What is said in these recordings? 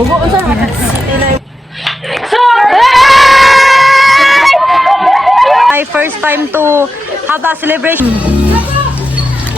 Bugo sa. My first time to have a celebration.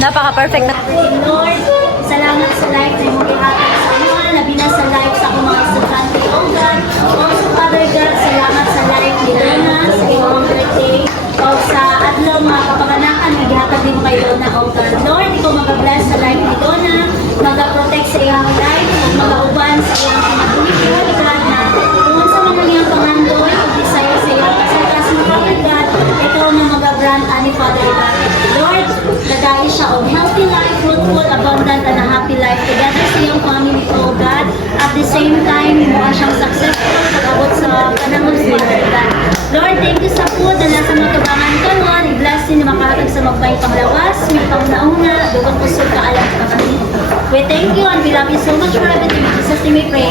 Napaka-perfect na. Lord, salamat sa life na mong ihatag sa mga, labi na sa life sa akong mga estudyante, O God. Also, Father God, salamat sa life ni Donna, sa iyong birthday, o sa adlaw mga kapanganakan, naghihatag din mo kay Donna, O God. Lord, ikaw mag-bless sa life ni Donna, mag-protect sa iyong life, at mag-auban sa iyong pinag-ulit, O God, na tungkol sa mga iyong pangandoy, o desire sa iyong kasakas mo, Father God, ikaw na mag-grant ani Father God. Lord, nagay siya of healthy life, fruitful, abundant, and a happy life together sa iyong family, O God. At the same time, mukha siyang successful pag-abot sa panahon sa Father God. Lord, thank you sa food na nasa matubangan ka, Lord. I-bless din na makahatag sa magbay panglawas, may pangnauna, dugang kusog ka alam sa kami. We thank you and we love you so much for everything. In Jesus' name we pray.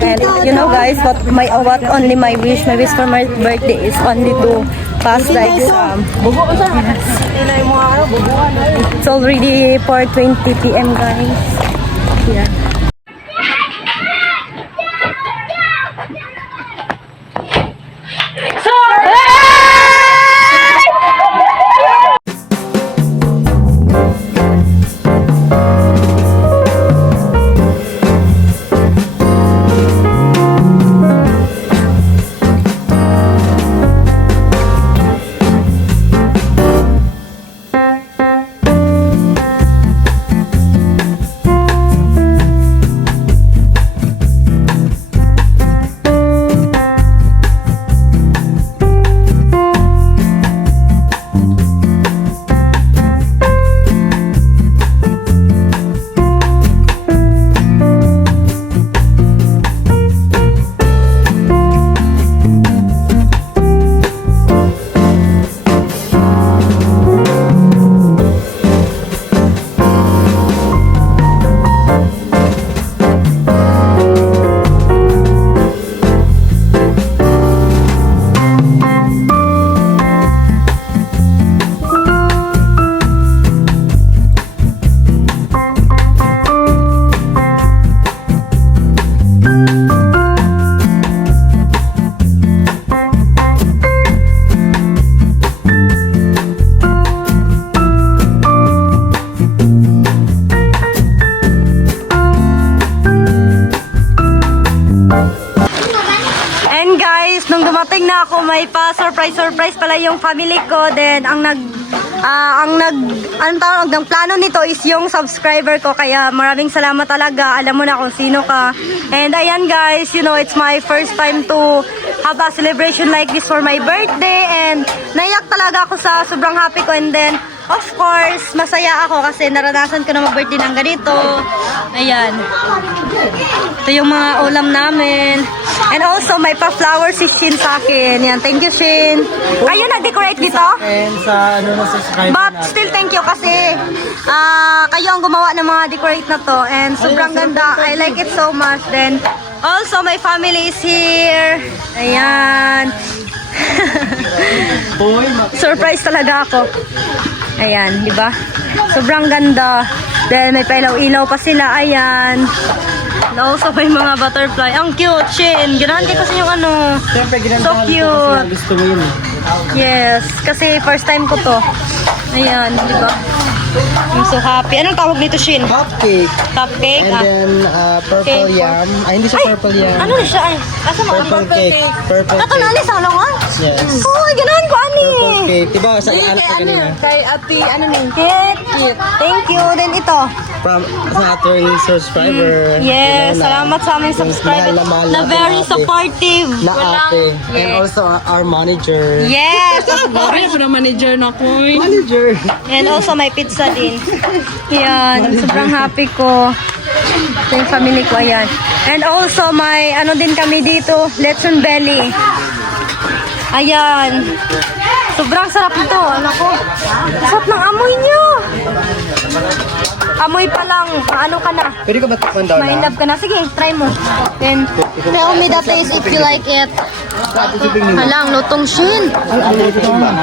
And you know guys, what only my wish for my birthday is only to pass the exam. It's already 4:20 PM guys. Yeah. Nung dumating na ako, may pa-surprise pala yung family ko. Then, ang tawag ng plano nito is yung subscriber ko. Kaya maraming salamat talaga. Alam mo na kung sino ka. And ayan guys, you know, it's my first time to have a celebration like this for my birthday. And naiyak talaga ako sa sobrang happy ko. And then, of course, masaya ako kasi naranasan ko na mag-birthday ng ganito. Ayan. Ito yung mga ulam namin. And also, may pa-flower si Shin sa akin. Yan, thank you, Shin. Kayo nag-decorate dito? And sa ano na subscribe But still, thank you kasi kayo ang gumawa ng mga decorate na to. And sobrang ganda. I like it so much. Then, also, my family is here. Ayan. Surprise talaga ako. Ayan, di ba? Sobrang ganda. Then, may pailaw-ilaw pa sila. Ayan. Also, may mga butterfly. Ang cute, Shin. Ginanti kasi yung ano. Siyempre, So cute. Gusto mo yun. Yes. Kasi first time ko to. Ayan, di ba? I'm so happy. Anong tawag nito, Shin? Cupcake. Cupcake? And then, purple Okay. yam. Ay, hindi siya purple yam. Ano na siya? Ay, asa mga Purple cake. Purple Kato na cake. sa halongan? Yes. Oh, ganahan ko ani. Okay, diba sa anak ko kanina? Kay ate, ano nang Kit. Thank you. Then ito. From sa ating subscriber. Yes, You know, salamat sa aming subscriber mahal na natin very ate. supportive. Na ate. And also our manager. Yes, of course. Ano na manager na ko? Manager. And also may pizza din. Yan, sobrang happy ko. Ito yung family ko, ayan. And also may ano din kami dito, lechon belly. Ayan. Sobrang sarap ito. Ano ko? Sarap ng amoy nyo. Amoy pa lang. Ano ka na? Pwede ko ba takpan daw May na? love ka na. Sige, try mo. And tell me the taste if you like it. Halang, lutong shin. Ha? Wait lang.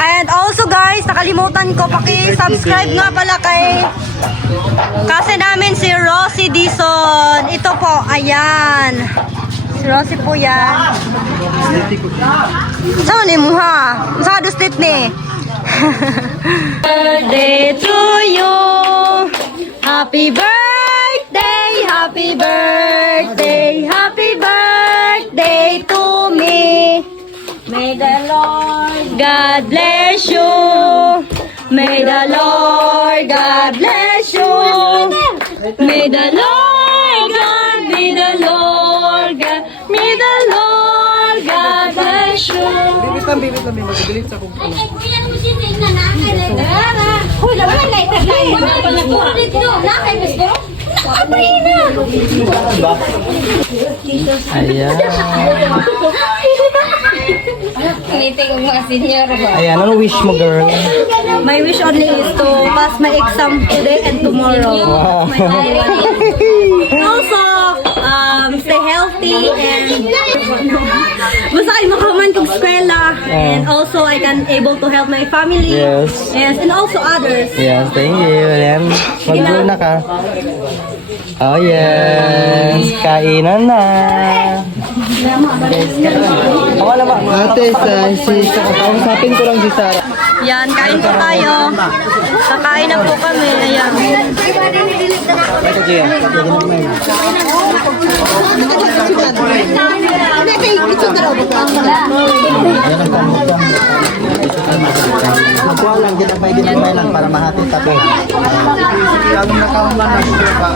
And also guys, nakalimutan ko, paki-subscribe nga pala kay kasi namin si Rosie Dison. Ito po, ayan. Si Rosie po yan. Saan ni mo ha? Sa dustit ni. Birthday to you. Happy birthday, happy birthday, happy birthday to me. May the Lord God bless you. May the Lord God bless you. May the Lord God, may the Lord God, may the Lord God bless you. Bibit lang, may mag-delete sa kung ano. Uy, lawan na ito. Ayan. Kinitig ang mga senior ba? Ayan, ano wish mo, girl? My wish only is to pass my exam today and tomorrow. Wow. Also, stay healthy and basta kayo makaman kong eskwela and also I can able to help my family. Yes. Yes, and also others. Yes, thank you. Ayan, mag-go na ka. Oh, yes. Kainan na. Ako naman. Ate, kausapin ko lang si Sarah. Yan, kain po tayo. Kakain na po kami. Ayan. Nakuha lang, kita pwede kumain lang para mahatid tapo. Lagong nakaumban na siya pa.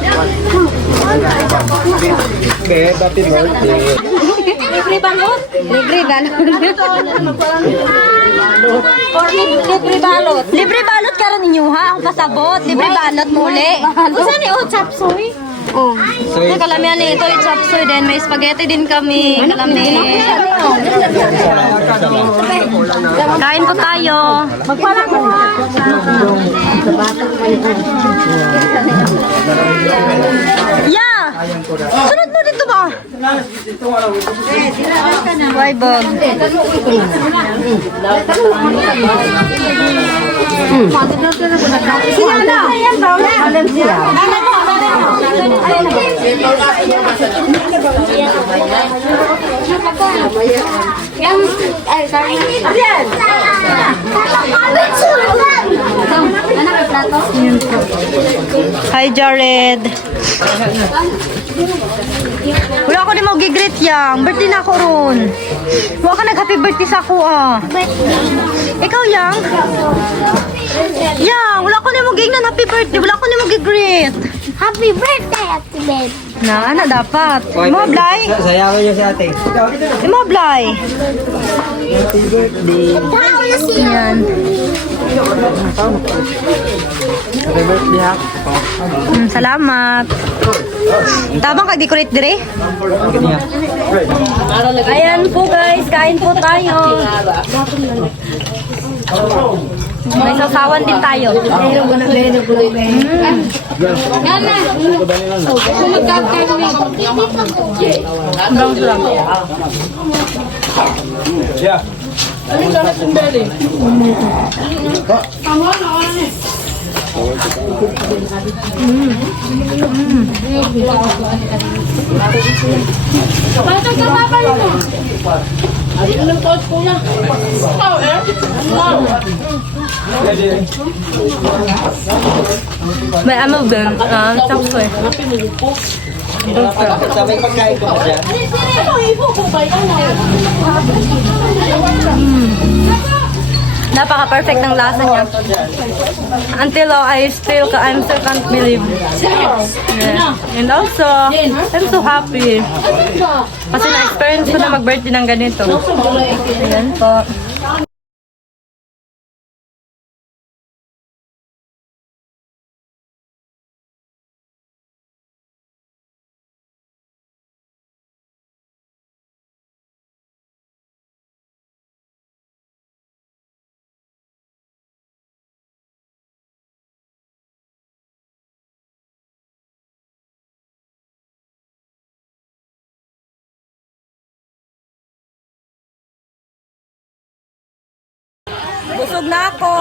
Babe, happy birthday. Libre balot? Libre balot. Libre balot. Libre balot karon ninyo ha? Ang pasabot. Libre balot muli. Usa ni o chapsoy? Oh. So, kalamihan ni ito yung chapsoy din. May spaghetti din kami. Kalami. Kain po tayo. Magpala ko ha. Yeah! Sunod mo dito ba? Bye, Bob. Hi, Jared. Wala ako din mag-greet yang. Birthday na ako ron. Wala ka nag-happy birthday sa ako ah. Ikaw yang? Yeah, wala ko ni mo gingnan happy birthday. Wala ko ni mo gi-greet. Happy birthday, Ate Beb. Na, ana dapat. Mo blay. Sayawan niyo si ate. Mo blay. Happy birthday. Tao na siya. Yan. Happy birthday ha. Salamat. Tabang kag-decorate dire? Ganyan. Ayan po guys, kain po tayo. May sasawan din tayo. May ano din, chopso eh. Sabay pagkain ko pa siya. Napaka-perfect ng lasa niya. Until I still can't believe. Yeah. And also, I'm so happy. Kasi na-experience ko na mag-birthday ng ganito. Ayan po. Busog na ako.